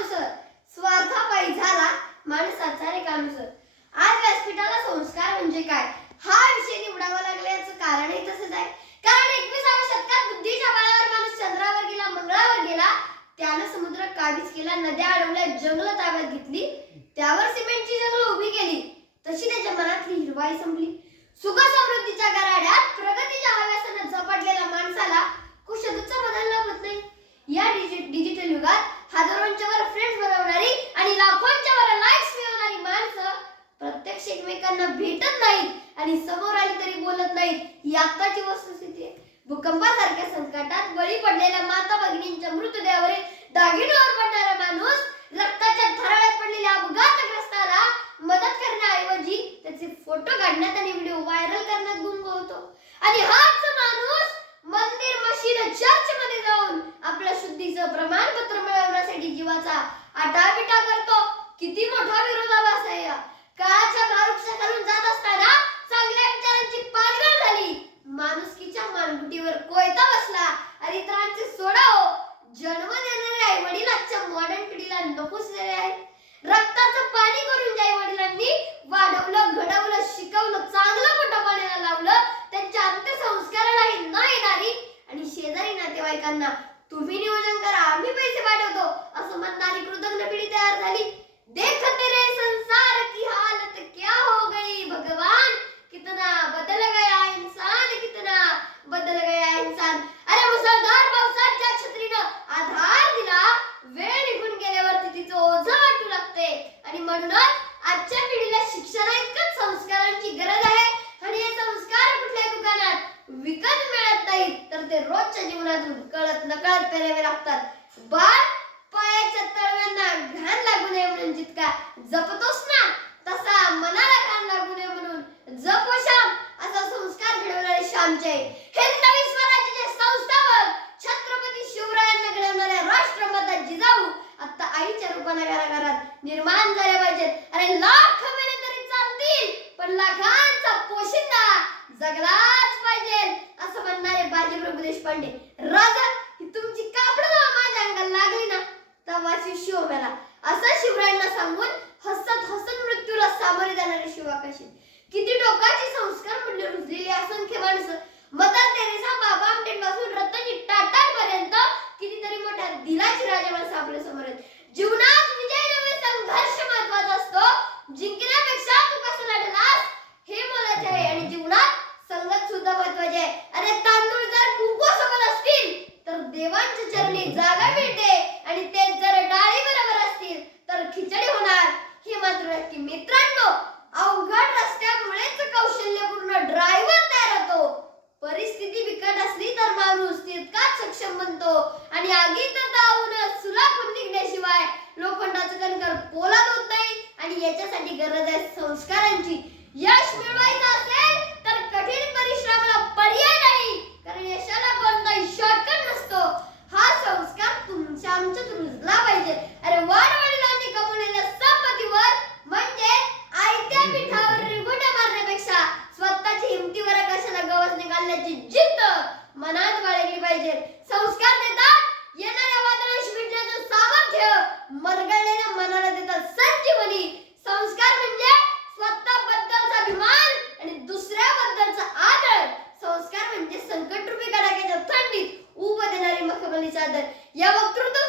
माणूस स्वार्थापायी झाला माणसाचा रिकाणूस। आज व्यासपीठाला संस्कार म्हणजे काय हा विषय निवडावा लागल्याचं कारणही तसंच आहे। कारण 21व्या शतकात बुद्धीच्या बळावर माणूस चंद्रावर गेला, मंगळावर गेला, त्यानं समुद्र काबीज केला, नद्या अडवल्या, जंगलं ताब्यात घेतली, त्यावर सिमेंटची जंगलं उभी केली, तशी त्याच्या मनातली हिरवाई संपली। सुख समृद्धीच्या गराड्यात प्रगतीच्या हव्यासानं झपाटलेल्या माणसाला कुशलतेचा बदल होत नाही। या डिजिटल युगात हजारोंच्या वर फ्रेंड्स बनवणारी आणि लाखोंच्या वर लाईक्स मिळवणारी माणसं प्रत्यक्ष एकमेकांना भेटत नाहीत आणि समोर आली तरी बोलत नाहीत, ही आत्ताची वस्तुस्थिती आहे। भूकंपासारख्या संकटात बळी पडलेल्या माता भगिनींच्या मृतदेहावरील दागिन्यावर पडणारा माणूस रक्ताच्या थराळ्यात पडलेल्या अपघातग्रस्ताला मदत करण्याऐवजी त्याचे फोटो काढण्यात आणि व्हिडिओ व्हायरल करण्यात गुंग होतो। आणि हाच माणूस मंदिर, मशीद, चर्चमध्ये जाऊन आपल्या शुद्धीचं प्रमाणपत्र मिळवण्यासाठी जीवाचा आटापिटा करतो। किती मोठा विरोधाभास आहे या काळाच्या मारुक्षाखालून जात असताना चांगल्या विचारांची पालघळ झाली, माणुसकीच्या मानगुटीवर कोयता बसला आणि इतरांचे सोडाव जन्म देणारे आई वडील आजच्या मॉडर्न पिढीला नकोच झाले आहेत। रक्ताचं पाणी करून ज्या आई वडिलांनी वाढवलं, घडवलं, शिकवलं, चांगलं मोठं पाण्याला लावलं, त्यांच्या अंत्यसंस्कारालाही न येणारी आणि शेजारी नातेवाईकांना तुम्ही नियोजन करा आम्ही पैसे पाठवतो असं म्हणणारी कृतज्ञ पिढी तयार झाली। देखते रहे संसार की हालत क्या हो गई, भगवान कितना बदल गया इंसान, कितना बदल गया इंसान। अरे मुसळधार पावसात ज्या छत्रीनं आधार दिला, वेळ निघून गेल्यावर तिचं ओझं वाटू लागते। आणि म्हणूनच आजच्या पिढीला शिक्षणाइतकंच संस्कारांची गरज आहे आणि हे संस्कार कुठल्याही दुकानात विकत मिळत नाहीत, तर ते रोजच्या जीवनातून कळत नकळत पेरावे लागतात। बाळ पायाच्या तळव्यांना घाण लागू नये म्हणून जितका जपतोस ना, तसा मनाला घाण लागू नये म्हणून जप व श्याम असा संस्कार घडवणारे श्यामचे हिंदवी स्वराज्याचे संस्थापक छत्रपती शिवरायांना घडवणाऱ्या राष्ट्रमाता जिजाऊ आता आईच्या रूपाने घराघरात निर्माण झाल्या पाहिजेत। अरे लाख मेले तरी चालतील, पण लाखांचा पोशिंदा जगलाच पाहिजे असं म्हणणारे बाजीप्रभू देशपांडे। राजा ही तुमची कापड माझ्या अंगाला लागली ना तवाची शिव मेला असं शिवरायांना सांगून हसत हसत मृत्यूला सामोरे जाणारे शिवाकाशी। किती टोकाची संस्कार मूल्य रुजलेली असंख्य माणसं मदर तेरेसा, बाबा आमटेंपासून रतन टाटा पर्यंत कितीतरी मोठ्या दिलाची राजा माणसं आपल्या समोर आहेत। जीवनात विजय नव्हे संघर्ष महत्वाचा असतो, जिंकण्यापेक्षा तू कसं लढलास हे मोलाचे आहे आणि जीवनात संगत सुद्धा महत्वाची आहे। अरे तांदूळ जर कुंकवासोबत असतील तर देवांच्या चरणी जागा मिळते आणि ते जर डाळी बरोबर असतील तर खिचडी होणार हे मात्र नक्की। मित्रांनो, अवघड रस्त्यामुळेच कौशल्यपूर्ण ड्रायव्हर तयार होतो। परिस्थिती बिकट असली तर माणूस तितकाच सक्षम बनतो आणि आगीत धावून सुलाखून निघण्याशिवाय लोखंडाचं कणकर पोलाद होत नाही। आणि याच्यासाठी गरज आहे संस्कारांची। यश मिळवायचं असेल तर कठीण परिश्रमाला पर्याय नाही, कारण यशाला कोणताही शॉर्टकट नसतो। हा संस्कार तुमच्या आमच्यात रुजला पाहिजे। अरे वडिलांनी कमवलेल्या संपत्तीवर म्हणजे आयत्या पिठावर रिगुट्या मारण्यापेक्षा स्वतःची हिमतीवर कशाला गवसणी घालण्याची जिद्द मनात बाळगली पाहिजे। संस्कार देतात येणाऱ्या वादळाशी भिडण्याचं सामर्थ्य, मरगळलेल्या मनाला देतात संजीवनी। संस्कार म्हणजे स्वतःबद्दलचा अभिमान आणि दुसऱ्याबद्दलचा आदर। संस्कार म्हणजे संकटरूपी कडाक्याच्या थंडीत उभं देणारी मखमली चादर। या वक्तृत्व